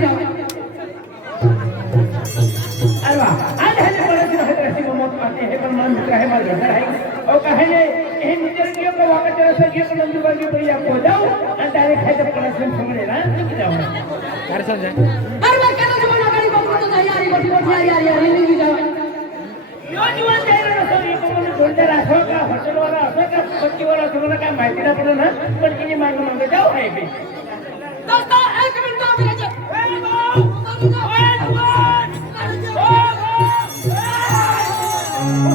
जाओ अरे वाह आज है पड़ोसी रहे मौत पाते हैं पर मन है मर घर है और कहे ये मित्र के को वापस चला सके तो नंदू बागी भैया को जाओ और डायरेक्ट है तो पड़ोसी समझे ना जाओ घर समझे अरे मैं कहना जमाना गाड़ी बाबू तो तैयारी बैठी यार नहीं जाओ यो जीवन जाय ना सर ये कोण बोलते राखो का होटल वाला असो का पत्ती वाला तुम्हाला काय माहिती ना पडलं ना पण किती मांग जाऊ आहे बे दोस्तों एक मिनट में मेरे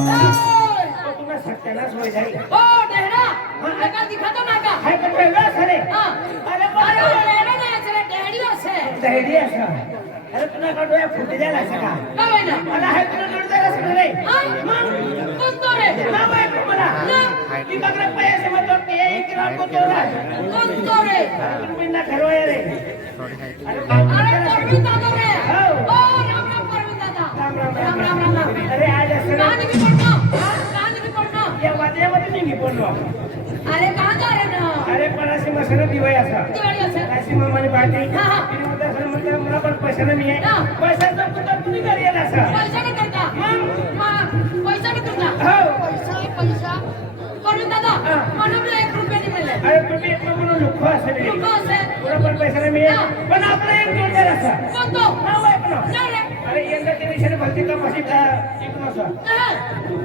तुम्हाला सत्यानाश होई जाईल ओ डेहरा लगा दिखा दो ना का है पण वेगळा सरे हां अरे डेहरा नहीं चले डेहड़ियों से धैर्य असा अरे तुला का डोळा फुटे जाला सका का होईना मला है तुला डोळा जाला सका रे हां कोण तो रे ना बाय मला ती बघरे पैसे मत की एक रात को तोरा कोण तो रे तुम्ही ना ठरवाय रे अरे परवीन दादा रे ओ राम राम परवीन दादा राम अरे आज असं कहां निकल पड़ना या वाद्यामध्ये नाही पडलो अरे कहां जा रहे ना अरे पराशी मसर दिवाळी असा दिवाळी असे अशी मामाची पार्टी हां हां तिने म्हणता सर म्हणता मला पण पैसा नाही आहे पैशाचा कुठं तुम्ही घरी आला असा पैसा नहीं करता मग पैसा नहीं करता हो पैसा परवीन दादा मला 1 रुपया नहीं मिले अरे तुम्ही एक म्हणून लुक असेल कसे तुला पण पैसा नाही मिळेल पण आपला एक जोडदार असा कोण तो नाव आहे पण नाही रे अरे यंदा ते विषयाने भरती का माशी एक असा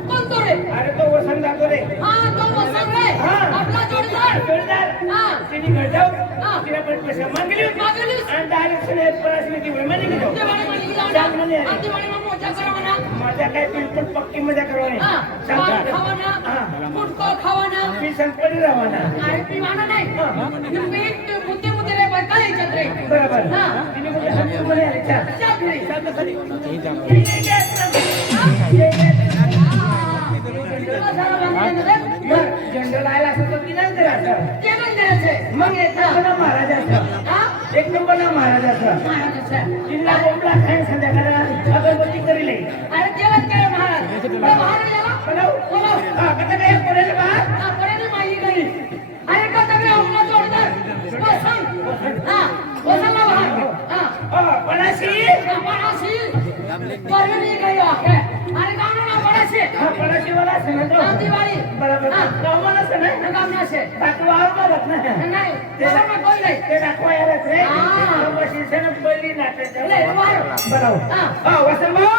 कोण तो रे अरे तो वसंत जातो रे हां तो वसंत रे हां. आपला जोडीदार जोडदार हां तिने घर जाऊ हां. तिने पण पैसा मागली मागली. आणि डायरेक्ट सगळे पराशी दिवाळी मध्ये गेलो दिवाळी मध्ये चाल जाऊ म्हणे ना दिवाळी में मजा करो ना माझ्या काय बिलकुल पक्की मजा करवाने हां पान खावाना गुटखा खावाना मी संपली राहवाना अरे पिवाना नाही तुम्ही मुद्दे रे बरकाले छत्रे बरोबर हां तिने म्हणजे हक्क म्हणे आले चाल क्या फिरे चाल खाली जनरल आयला असं तर की नाही करायचं के बन द्यायचे मग एक नंबर महाराजाचं हां एक नंबर महाराजाचं महाराजाचे जिल्हा बोंबला खाय संध्याकाळला अगरबत्ती करीले अरे देवत काय महाराज महाराज याला बोलो हा कसं काय पडेल बा पडेल माहिती नाही अरे का तुम्ही आपला जोडदार वसंत हां वसंत महाराज हां पणाशी परवीन गई आके अरे गाँव ना पड़ासी हा पणाशी वाला असं ना तो दिवाळी बरोबर गाव मला असं नाही गाँव में से दाखवा मारत नाही नहीं तेरा में कोई नहीं ते दाखवा यायलाच रे मशीन से पहिली नाटायचं बरोबर हा वसंत भाऊ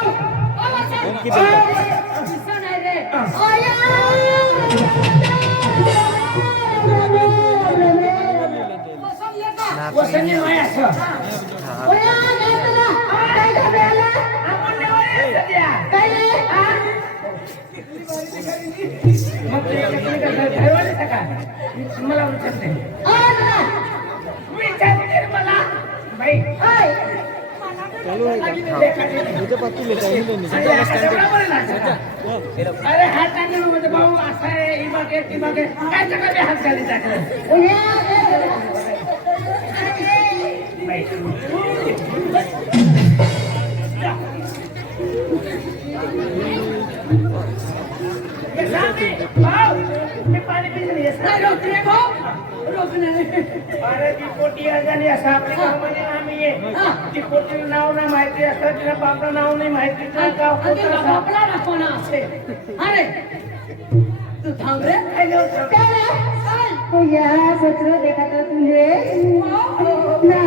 ओ वसंत किसन है रे ओया वसंत ये का वसंत नाही असं ओया काय बेला आपण नेवाले सध्या काय रे मग ते ठरवले का मला विचारते विचारते मला भाई चालू आहे का उद्या पातळी लेता आहे अरे हात टाकले म्हणजे भाऊ असा आहे ही मागे ती मागे काय सगळं हात खाली टाकलं मी पाणी पिलं नहीं रोक रे भाऊ रोक नहीं अरे ती पोटी झाली असं आपल्या गावामध्ये आम्ही ये ती पोटीला नाव नाही माहिती असतं तिला बापला नाव नाही माहिती तर गाव अंदर बापला ना कोण असे अरे तू थांब रे क्या रे ओ यार बकरा देखा था तुझे ना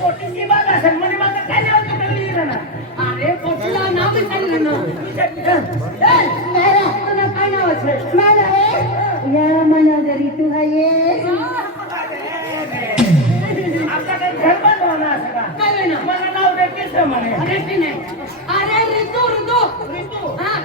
पोटीची बाग असेल म्हणे मग काय नाव तुला लिहिलं ना अरे पोटला नाव विचारलं ना ए मेरा तुला काय नाव आहे मला या मला जरी तू आहे आपल्याकडे घर बांधवाना असं का काय ना मला नाव दे कसं म्हणे अरे ती नाही अरे ऋतू हां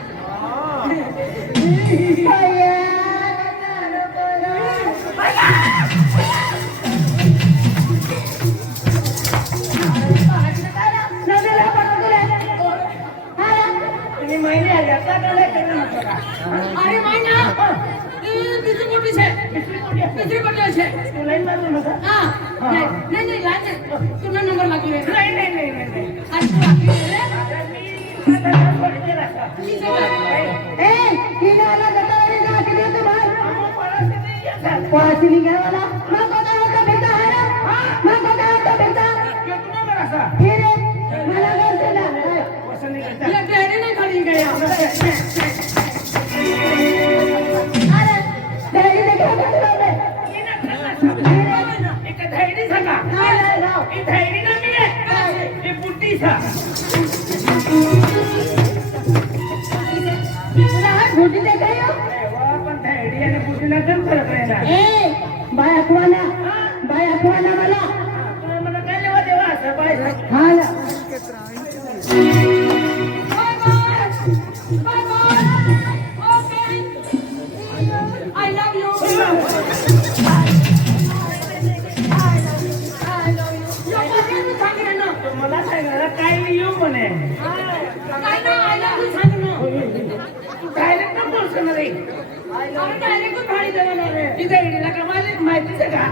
तुम्ही महिने आले आता डोळे करू नका अरे मायना तिची मोठी छे तिची मोठी छे तू लाईन मारू नका हां नाही लाज तुझा नंबर लागली नाही आणि तू लागली रे ए हिनाला गटारी ना के दे तो भाई पास नहीं गया वाला मैं को तो भेजता है ना मैं को तो भेजता ही थैली ना मी आहे हे पुट्टी सा तुला हा घोटी देखायो पण थैली आणि पुट्टीला जम फरक राहिला ए बाय अखवाना मला मला काय लेवा देवा असं पाहिजे हा ना I love you. मला सांगा काय येऊ म्हणे डायरेक्ट बोलणार रे तिच्या इडीला का माहितीच का